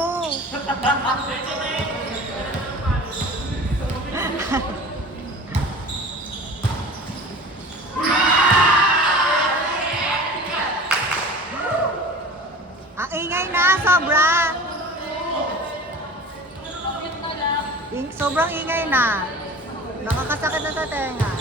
video. Ang ingay na, sobra. Sobrang ingay na. Nakakasakit na sa tenga.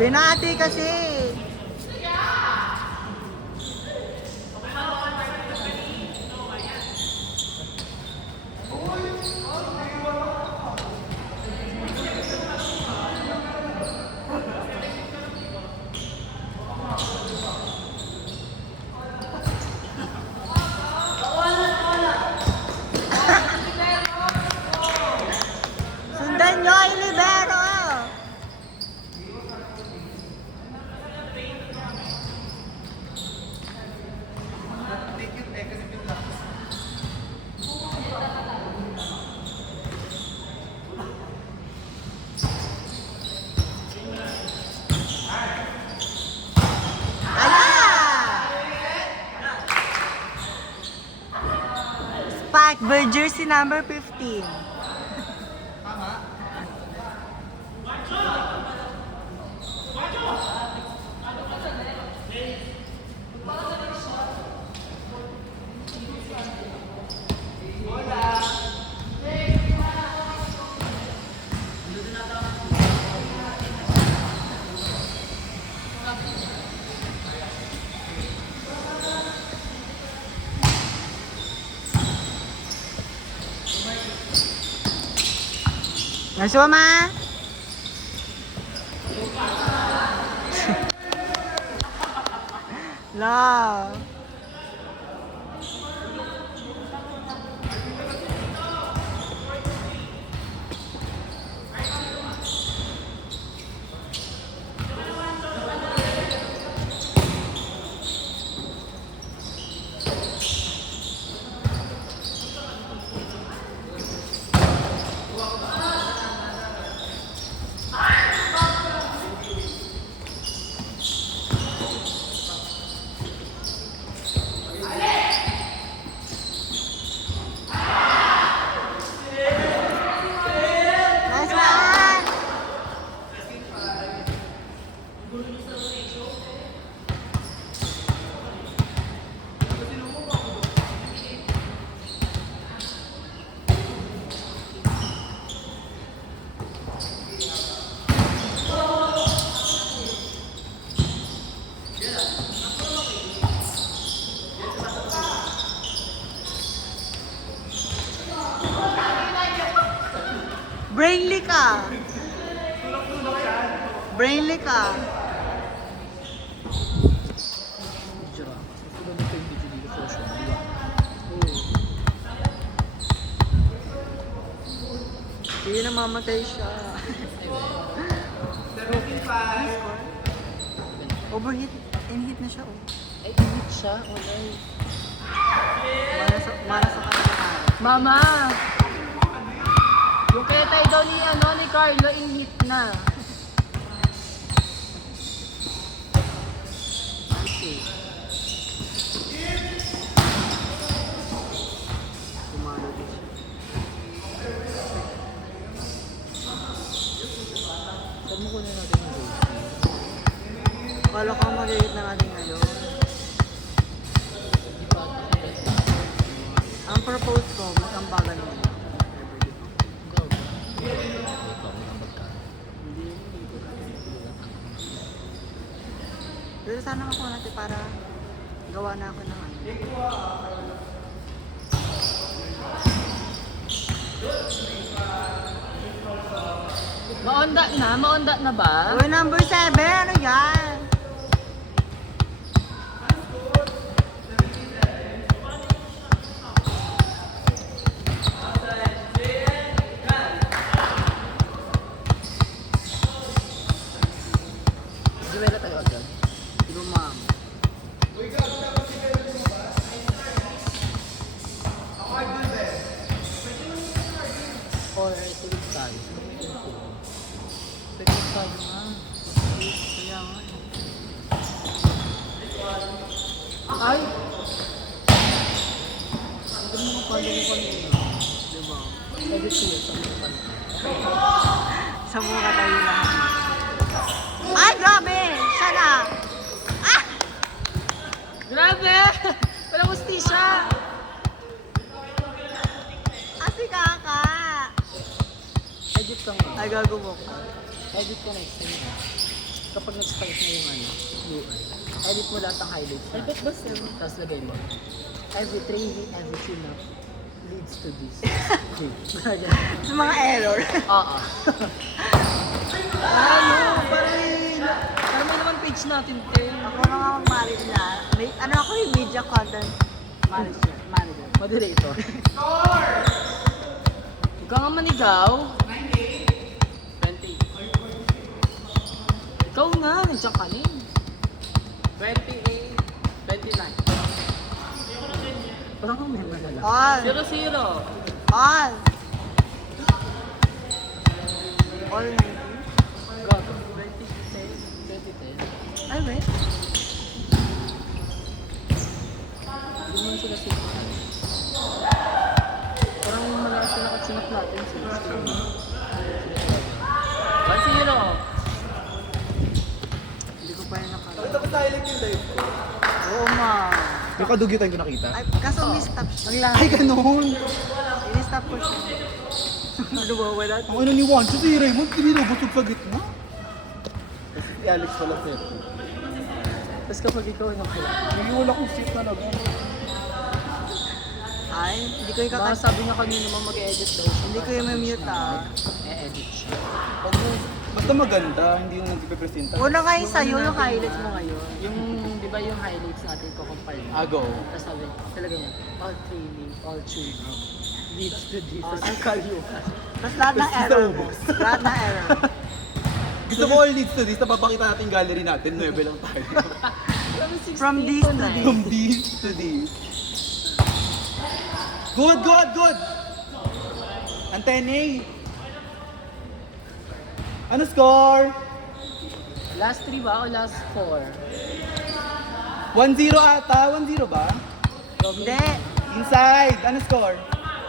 Binati kasi. Sundan nyo, ilibero. Spike, jersey number 15. Nice one, man. Love. Brainly ka. Brainly ka. Hindi namamatay siya. Overheat. In-heat na siya. Ay, init siya. Wala. Mara sa kanila. Mama! Yung ketay daw ni Carlo, inhit na. Okay. Kumalo din siya. Saan mo kunin natin yung gold? Kala ko mag-edit na natin ngayon. Ang propose ko, matambagan mo. Pero sana ako natin para gawa na ako ng ano. Maonda na? Maonda na ba? Uy, number 7, ano yan? Duwela tayo agad. Diba, ma'am? Or tuloy tayo. Tuloy tayo nga. Kaya nga. Ay! Ito mo kapalo ko kanina. Diba? Edit siya sa mga kanina. Sa mukha tayo lahat. Ay, grabe! Siya na! Ah! Grabe! Walang hustisya! Asi kaka! Edit ka nga. Ay, gagawin ko. Edit ko next time. Kapag nag-start na yung ano, UI, edit mo lahat ng highlights na. Edit ba sir? Tapos lagay mo. Every training, every tune-up leads to this. Sa mga error. Oo. Ano? Para may naman page natin, te. Ako na nga mag-manage na. Ano ako yung media content manager. Moderator. Ikaw nga manigaw. 20. Ikaw nga, nandiyan ka rin. 28. 29. Parang kang may malala. All. 0-0. All. All 19. Gago. 2010. Ay, wait. Hindi naman sila sila. Parang malakas na nakatsinap natin sila. 1-0. Hindi ko pa yung nakakita. Tapos silent yung live ko. Oo, ma. Yung kadugyutan ko nakita. Ay, kaso mistop siya. Ay, ganun! I-stop ko siya. Ano ba, wala? Ang ano ni Juan, si Raymond, tinirubusog sa gitna. Kasi si Alex wala set. Tapos kapag ikaw yung kaya. Hindi wala kong seat talaga. Ay, hindi ko yung Baka kakasya. sabi niya kanina naman mag-edit daw siya. Hindi ko yung may-mute, ah. E-edit siya. Basta maganda, hindi yung nagpipresenta. Una nga yung sa'yo, yung highlights mo ngayon. Yung, di ba yung highlights natin ko compile mo? Ago. Tapos sabi, talaga niya, all training, all tune-up leads to this. Ang kalyukan. Tapos lahat ng Tapos error. naubos. Lahat ng error. Gusto ko all leads to this, napapakita natin yung gallery natin, 9 lang tayo. From this to this. From this to this. Good, good, good! Antene! Ano score? Last 3 ba o last 4? 1-0 ata, 1-0 ba? Hindi. Inside, ano score?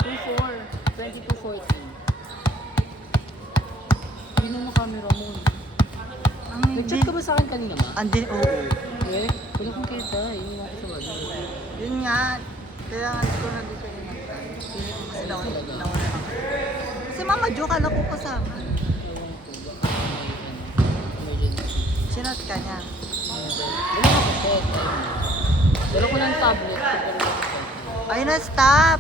2-4. 22-14. Hindi mo camera mo. Nag-chat ka ba sa akin kanina ma? Andin, oo. Eh, wala kong kita. Yun yung ako sa bagay. Yun nga. Kaya nga, hindi ko na dito yung feeling ko kasi nawala ako. Si Mama Jo, kala ko kasama. Ewan ko. Baka emergency. Sinot ka niya. Wala ako set. Dala ko ng tablet. Pero wala ko set. Ayun na, stop!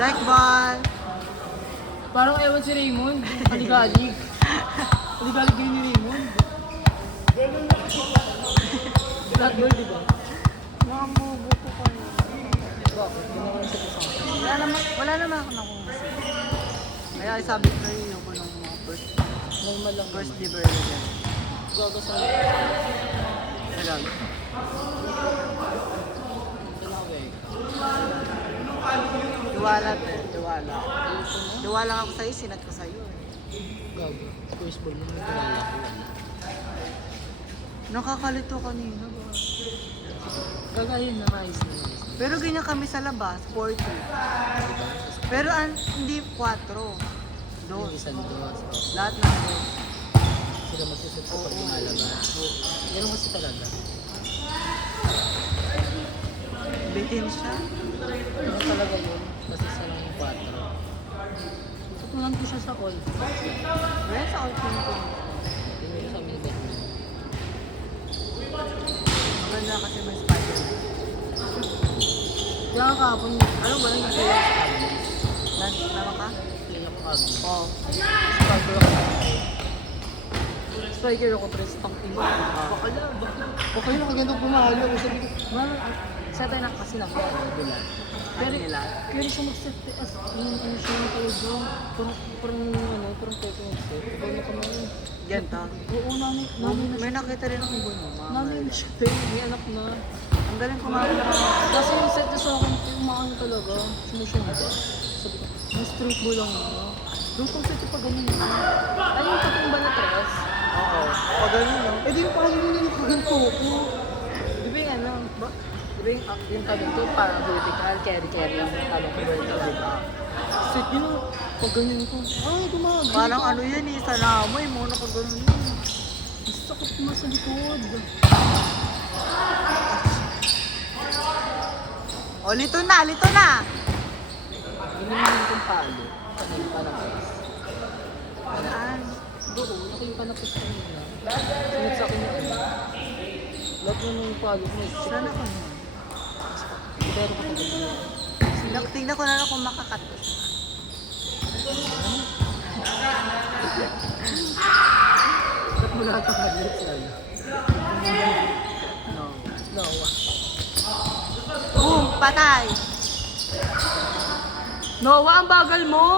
Check ball! Parang ewan si Raymond. Aligalig. Aligalig yun ni Raymond. Lahat goal, di ba? Mabubuto ko yun. Bakit? Hindi naman siya kasama. Wala naman ako nakuha. Kaya sabi ko rin ako ng mga Normal lang. first liver dyan. Gago sa Alam. Tinawag. Tiwala din, tiwala. Ayoko na. Tiwala ako sa'yo, sinat ko sa'yo. Gago. Baseball mo. Nagkawala ko. Nakakalito kanina ba? Gagayin na nice na nice. Pero ganyan kami sa labas, 40. Pero hindi 4. Yung Dos. isang dos. Lahat ng dos. Sila magsusot kapag lumalabas. Ganun kasi talaga. din siya. Ano talaga yun? Kasi sa lang yung 4. Tutunan ko siya sa all. Kaya sa all team ko. Hindi ko sa minibet mo. Maganda kasi may spider. Kaya kahapon, ano ba nang play ako sa Cowboys? Nama ka? Play ako Cowboys. Oo. Striker ako. Striker ako, tres tang iba. Bakala, bakit? Okay na, kaganda pumahalo. Sabi ko, Well, set na kasi lang ako, dila. Pero, nila. pero siya mag-set as ano siya yung talaga. Parang pwede mag-set. Kaya na kami. Ganda. Oo, namin na May nakita rin akong bunyo. namin na siya. May anak na. Ang galing kumain na. Kasi yung set niya sa akin, umakan talaga. Sumusunod. Sabi ko, yung straight mo lang na. Lutong set yung pag ganun na. Ay, yung tating ba na tres? Oo. Pag ganun, no? Eh, di ba paano nila yung kaganto ko? Di ba yung ano? Di ba yung kaganto parang vertical, carry yung talong ko vertical, di ba? Set yun ang pag ganyan ko. Ay, gumagano. Parang ano yan eh, sa namoy mo na pag ganun yun. Ang sakit mo sa likod. O, lito na, lito na! Inimin kong palo. Kanil pa na guys. Saan? Doon, ako yung kanapos kanina. Sunod sa akin yung ano. Lahat mo nung palo mo. Saan ako nun? Pero ko talaga. Tingnan ko na lang kung makakat ko siya. Ba't mo lahat ang hadlit sa'yo? No. No. Boom! Patay! Noah, ang bagal mo!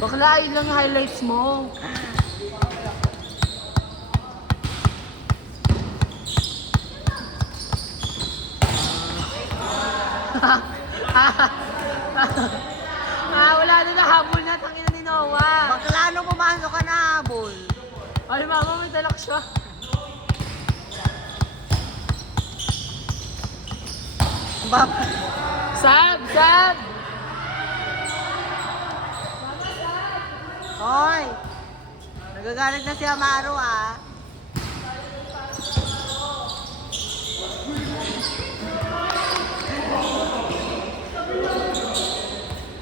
Bakla, yun lang yung highlights mo. Wala na nahabol na tangina ni Noah. Bakla nung pumasok ka na habol. Ay, mama, may dalak siya. Bab. Sab! Sab! Hoy! Nagagalit na si Amaro ah.